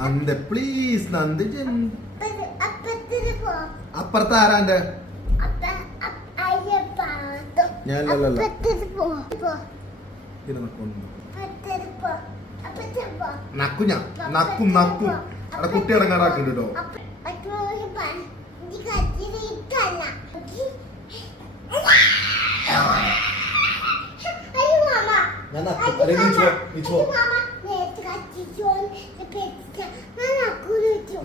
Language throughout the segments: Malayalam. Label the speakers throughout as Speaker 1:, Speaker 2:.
Speaker 1: നന്ദ പ്ലീസ് നന്ദ അപ്പുറത്ത് ആരാണ്ട് നക്കുഞ്ഞ നക്കും നക്കും അവിടെ കുട്ടി ഇറങ്ങാറാക്കുന്നുണ്ടോ ഞാൻ നക്കും നീ പോ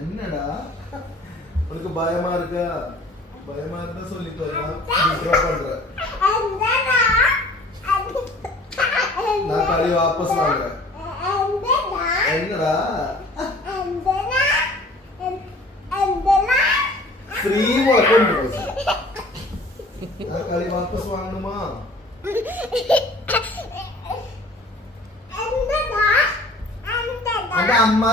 Speaker 1: என்னடா உனக்கு பயமா இருக்க பயமா இருந்தா சொல்லி பண்ற நான் கறி வாபஸ் வாங்க என்னடா ஸ்ரீ முழக்கம் நான் கறி வாபஸ் வாங்கணுமா அம்மா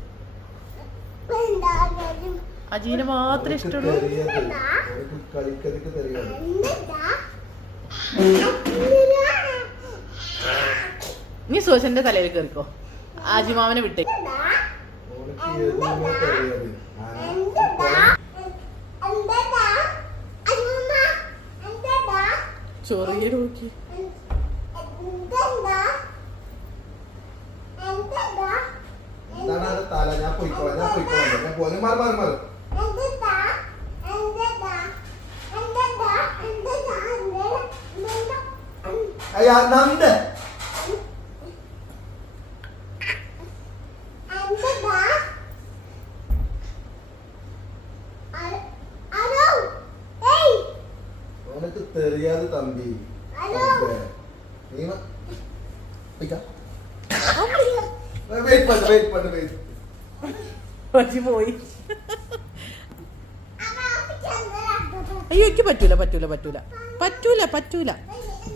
Speaker 2: അജീന് മാത്രം
Speaker 3: ഇഷ്ടമുള്ള
Speaker 2: നീ സോശന്റെ തലയിൽ കയറിക്കോ അജിമാവനെ വിട്ടേ ചെറിയ നോക്കി
Speaker 3: എന്താ
Speaker 1: തല ഞാൻ പോയിക്കോളാം ഞാൻ പോയിക്കോളാം ഞാൻ പോലും മാറി മാറി മാറി തെറിയാതെ തമ്പി നീ വ Wait, wait, wait, wait, wait.
Speaker 2: പറ്റി പോയി അയ്യോ എനിക്ക് പറ്റൂല പറ്റൂല പറ്റൂല പറ്റൂല പറ്റൂല